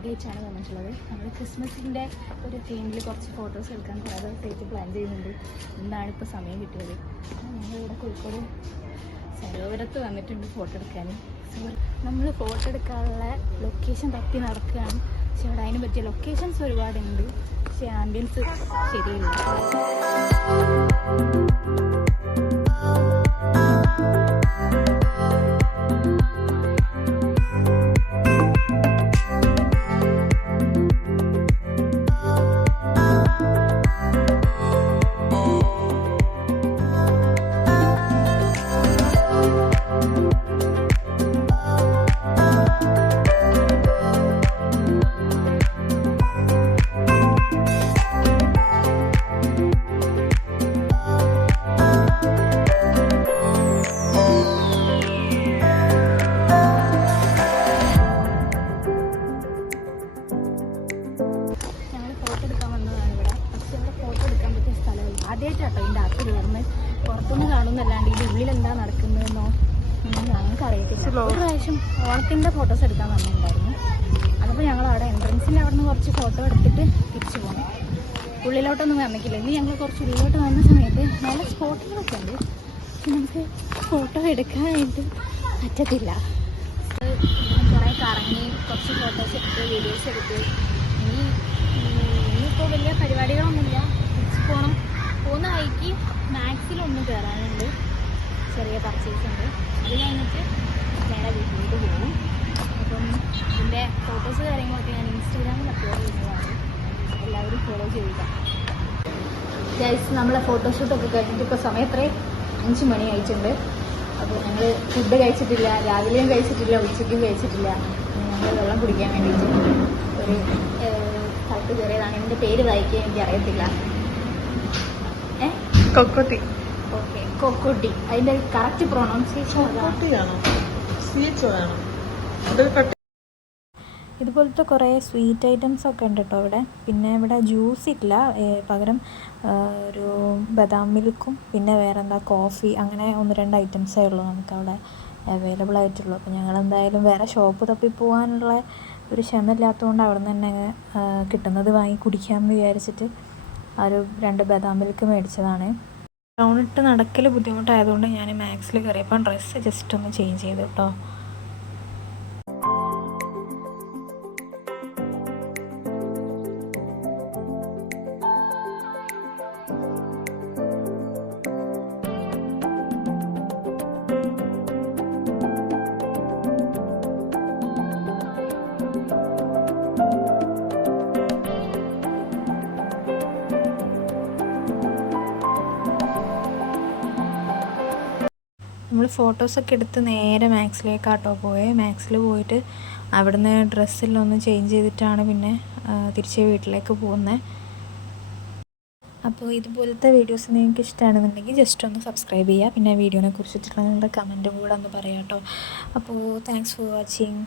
ലോഗേജാണ് വന്നിട്ടുള്ളത്. നമ്മൾ ക്രിസ്മസിന്റെ ഒരു തീമിൽ കുറച്ച് ഫോട്ടോസ് എടുക്കാൻ കുറേ ദിവസമായിട്ട് പ്ലാൻ ചെയ്യുന്നുണ്ട്. ഇന്നാണ് ഇപ്പോൾ സമയം കിട്ടിയത്? ഞങ്ങളിവിടെ കോഴിക്കോട് സരോവരത്ത് വന്നിട്ടുണ്ട് ഫോട്ടോ എടുക്കാൻ നമ്മൾ ഫോട്ടോ എടുക്കാനുള്ള ലൊക്കേഷൻ തപ്പി നടക്കുകയാണ്. പക്ഷെ അവിടെ അതിന് പറ്റിയ ലൊക്കേഷൻസ് ഒരുപാടുണ്ട്. പക്ഷേ ആംബിയൻസ് ശരിയില്ല. ആദ്യമായിട്ടാട്ടോ ഇതിന്റെ അകത്ത് കയറുന്നത്. പുറത്തുനിന്ന് കാണുന്നല്ലാണ്ട് ഇതിന്റെ ഉള്ളിൽ എന്താ നടക്കുന്നതെന്നോ ഒന്നും ഞങ്ങൾക്ക് അറിയത്തില്ല. ഒരു പ്രാവശ്യം ഓണത്തിന്റെ ഫോട്ടോസ് എടുക്കാൻ വന്നിട്ടുണ്ടായിരുന്നു. അതപ്പോൾ ഞങ്ങൾ അവിടെ എൻട്രൻസിന്റെ അവിടെ നിന്ന് കുറച്ച് ഫോട്ടോ എടുത്തിട്ട് തിരിച്ചു പോകണം ഉള്ളിലോട്ടൊന്നും വന്നിട്ടില്ല. ഇനി ഞങ്ങൾ കുറച്ച് ഉള്ളിലോട്ട് വന്ന സമയത്ത് നല്ല സ്പോട്ടുകളൊക്കെ ഉണ്ട്. നമുക്ക് ഫോട്ടോ എടുക്കാനായിട്ട് പറ്റത്തില്ല. കുറേ കറങ്ങി കുറച്ച് ഫോട്ടോസ് എടുത്ത് വീഡിയോസ് എടുത്ത് മാക്സിലൊന്നും കയറാനുണ്ട് ചെറിയ പർച്ചേസ് ഉണ്ട് അത് കഴിഞ്ഞിട്ട് നേരെ വീട്ടിലേക്ക് പോകും അപ്പം ഇതിന്റെ ഫോട്ടോസ് കാര്യങ്ങളൊക്കെ ഞാൻ ഇൻസ്റ്റാഗ്രാമിൽ അപ്ലോഡ് ചെയ്യുന്നതാണ്. എല്ലാവരും ഫോളോ ചെയ്യുക. ഗൈസ് നമ്മളെ ഫോട്ടോഷൂട്ടൊക്കെ കഴിഞ്ഞിട്ട് ഇപ്പോൾ സമയം എത്രയും അഞ്ച് മണി ആയിട്ടുണ്ട്. അപ്പോൾ ഞങ്ങൾ ഫുഡ് കഴിച്ചിട്ടില്ല രാവിലെയും കഴിച്ചിട്ടില്ല ഉച്ചയ്ക്കും കഴിച്ചിട്ടില്ല. ഞങ്ങൾ വെള്ളം കുടിക്കാൻ വേണ്ടിയിട്ട് ഒരു സ്ഥലത്ത് കയറിയതാണ്. എന്റെ പേര് വായിക്കാൻ എനിക്ക് അറിയത്തില്ല കൊക്കോട്ടി. ഓക്കെ കൊക്കോട്ടി. അതിന്റെ കറക്റ്റ് പ്രൊണൗൺസിയേഷൻ ഇതുപോലത്തെ കുറേ സ്വീറ്റ് ഐറ്റംസ് ഒക്കെ ഉണ്ട് കേട്ടോ ഇവിടെ പിന്നെ ഇവിടെ ജ്യൂസ് ഇല്ല. പകരം ഒരു ബദാം മിൽക്കും പിന്നെ വേറെ എന്താ കോഫി അങ്ങനെ ഒന്ന് രണ്ട് ഐറ്റംസേ ഉള്ളൂ നമുക്ക് അവിടെ അവൈലബിൾ ആയിട്ടുള്ളൂ. അപ്പോൾ ഞങ്ങൾ എന്തായാലും വേറെ ഷോപ്പ് തപ്പി പോകാനുള്ള ഒരു ക്ഷമയില്ലാത്തതുകൊണ്ട് അവിടെ നിന്ന് തന്നെ കിട്ടുന്നത് വാങ്ങി കുടിക്കാമെന്ന് വിചാരിച്ചിട്ട് ആ ഒരു രണ്ട് ബദാം മിൽക്ക് മേടിച്ചതാണ്. ടൗണിട്ട് നടക്കൽ ബുദ്ധിമുട്ടായതുകൊണ്ട് ഞാൻ മാക്സിൽ കയറിയപ്പോൾ ഡ്രസ്സ് ജസ്റ്റ് ഒന്ന് ചേഞ്ച് ചെയ്തു കേട്ടോ നമ്മൾ ഫോട്ടോസൊക്കെ എടുത്ത് നേരെ മാക്സിലേക്കാട്ടോ പോയെ. മാക്സിൽ പോയിട്ട് അവിടുന്ന് ഡ്രസ്സിലൊന്ന് ചേഞ്ച് ചെയ്തിട്ടാണ് പിന്നെ തിരിച്ച് വീട്ടിലേക്ക് പോകുന്നത് അപ്പോൾ ഇതുപോലത്തെ വീഡിയോസ് നിങ്ങൾക്ക് ഇഷ്ടമാണെന്നുണ്ടെങ്കിൽ ജസ്റ്റ് ഒന്ന് സബ്സ്ക്രൈബ് ചെയ്യുക പിന്നെ വീഡിയോനെ കുറിച്ചിട്ടുള്ള നിങ്ങളുടെ കമന്റും കൂടെ ഒന്ന് പറയാം കേട്ടോ അപ്പോൾ താങ്ക്സ് ഫോർ വാച്ചിങ്